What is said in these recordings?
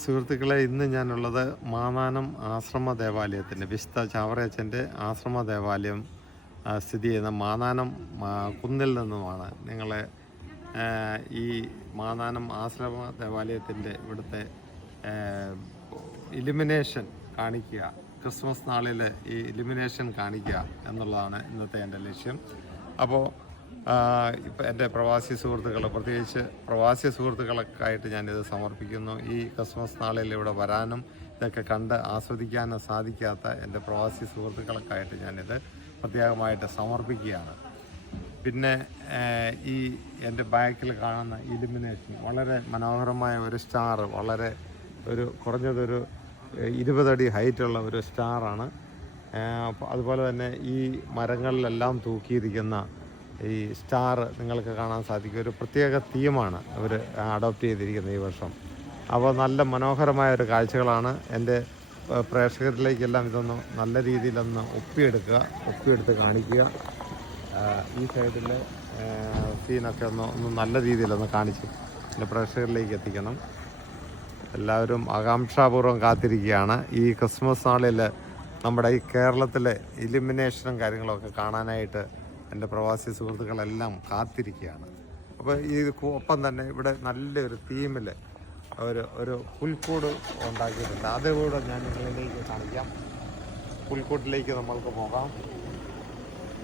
സുഹൃത്തുക്കളെ, ഇന്ന് ഞാനുള്ളത് മാന്നാനം ആശ്രമ ദേവാലയത്തിൻ്റെ വിശുദ്ധ ചാവറയച്ചൻ്റെ ആശ്രമ ദേവാലയം സ്ഥിതി ചെയ്യുന്ന മാന്നാനം കുന്നിൽ നിന്നുമാണ്. നിങ്ങളെ ഈ മാന്നാനം ആശ്രമ ദേവാലയത്തിൻ്റെ ഇവിടുത്തെ ഇലുമിനേഷൻ കാണിക്കുക, ക്രിസ്മസ് നാളിൽ ഈ ഇലുമിനേഷൻ കാണിക്കുക എന്നുള്ളതാണ് ഇന്നത്തെ എൻ്റെ ലക്ഷ്യം. അപ്പോൾ ഇപ്പം എൻ്റെ പ്രവാസി സുഹൃത്തുക്കൾ, പ്രത്യേകിച്ച് പ്രവാസി സുഹൃത്തുക്കൾക്കായിട്ട് ഞാനിത് സമർപ്പിക്കുന്നു. ഈ ക്രിസ്മസ് നാളിൽ ഇവിടെ വരാനും ഇതൊക്കെ കണ്ട് ആസ്വദിക്കാനും സാധിക്കാത്ത എൻ്റെ പ്രവാസി സുഹൃത്തുക്കൾക്കായിട്ട് ഞാനിത് പ്രത്യേകമായിട്ട് സമർപ്പിക്കുകയാണ്. പിന്നെ ഈ എൻ്റെ ബാക്കിൽ കാണുന്ന ഇലുമിനേഷൻ വളരെ മനോഹരമായ ഒരു സ്റ്റാർ, വളരെ കുറഞ്ഞതൊരു 20 അടി ഹൈറ്റുള്ള ഒരു സ്റ്റാറാണ്. അതുപോലെ തന്നെ ഈ മരങ്ങളിലെല്ലാം തൂക്കിയിരിക്കുന്ന ഈ സ്റ്റാർ നിങ്ങൾക്ക് കാണാൻ സാധിക്കും. ഒരു പ്രത്യേക തീമാണ് അവർ അഡോപ്റ്റ് ചെയ്തിരിക്കുന്നത് ഈ വർഷം. അപ്പോൾ നല്ല മനോഹരമായ ഒരു കാഴ്ചകളാണ്. എൻ്റെ പ്രേക്ഷകരിലേക്കെല്ലാം ഇതൊന്ന് നല്ല രീതിയിലൊന്ന് ഒപ്പിയെടുത്ത് കാണിക്കുക. ഈ സൈഡിലെ സീനൊക്കെ ഒന്ന് നല്ല രീതിയിലൊന്ന് കാണിച്ച് എൻ്റെ പ്രേക്ഷകരിലേക്ക് എത്തിക്കണം. എല്ലാവരും ആകാംക്ഷാപൂർവ്വം കാത്തിരിക്കുകയാണ് ഈ ക്രിസ്മസ് നാളിൽ നമ്മുടെ ഈ കേരളത്തിലെ ഇലുമിനേഷനും കാര്യങ്ങളൊക്കെ കാണാനായിട്ട്. എൻ്റെ പ്രവാസി സുഹൃത്തുക്കളെല്ലാം കാത്തിരിക്കുകയാണ്. അപ്പോൾ ഒപ്പം തന്നെ ഇവിടെ നല്ലൊരു തീമിൽ ഒരു പുൽക്കൂട് ഉണ്ടാക്കിയിട്ടുണ്ട്. അതുകൂടെ ഞാൻ നിങ്ങളിലേക്ക് കാണിക്കാം. പുൽക്കൂട്ടിലേക്ക് നമ്മൾക്ക് പോകാം.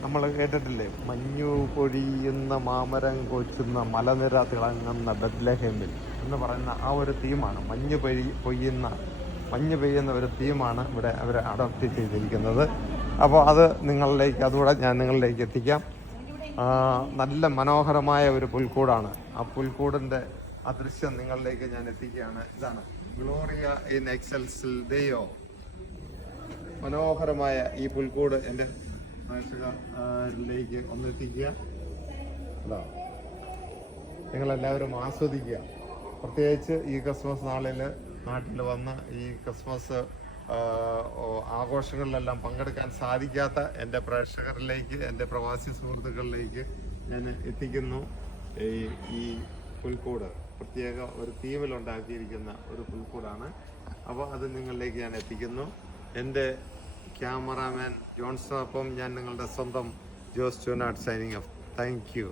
നമ്മൾ കേട്ടിട്ടില്ലേ, മഞ്ഞു പൊഴിയുന്ന മാമരം കൊച്ചുന്ന മലനിര തിളങ്ങുന്ന ബെത്ലഹേമിൽ എന്ന് പറയുന്ന ആ ഒരു തീമാണ്. മഞ്ഞ് പെയ്യുന്ന ഒരു തീമാണ് ഇവിടെ അവർ അഡോപ്റ്റ് ചെയ്തിരിക്കുന്നത്. അപ്പോൾ അതുകൂടെ ഞാൻ നിങ്ങളിലേക്ക് എത്തിക്കാം. നല്ല മനോഹരമായ ഒരു പുൽക്കൂടാണ്. ആ പുൽക്കൂടിൻ്റെ ആ ദൃശ്യം നിങ്ങളിലേക്ക് ഞാൻ എത്തിക്കുകയാണ്. ഇതാണ് ഗ്ലോറിയ ഇൻ എക്സൽസിൽ ദൈവോ. മനോഹരമായ ഈ പുൽക്കൂട് എൻ്റെ പ്രേക്ഷകരിലേക്ക് ഒന്നെത്തിക്കുക. അതാ, നിങ്ങളെല്ലാവരും ആസ്വദിക്കുക. പ്രത്യേകിച്ച് ഈ ക്രിസ്മസ് നാളിൽ നാട്ടിൽ വന്ന് ഈ ക്രിസ്മസ് ആഘോഷങ്ങളിലെല്ലാം പങ്കെടുക്കാൻ സാധിക്കാത്ത എൻ്റെ പ്രേക്ഷകരിലേക്ക്, എൻ്റെ പ്രവാസി സുഹൃത്തുക്കളിലേക്ക് ഞാൻ എത്തിക്കുന്നു. ഈ പുൽക്കൂട് പ്രത്യേക ഒരു തീമിലുണ്ടാക്കിയിരിക്കുന്ന ഒരു പുൽക്കൂടാണ്. അപ്പോൾ അത് നിങ്ങളിലേക്ക് ഞാൻ എത്തിക്കുന്നു. എൻ്റെ ക്യാമറാമാൻ ജോൺസണൊപ്പം ഞാൻ നിങ്ങളുടെ സ്വന്തം Jose Choonattu signing off. Thank U.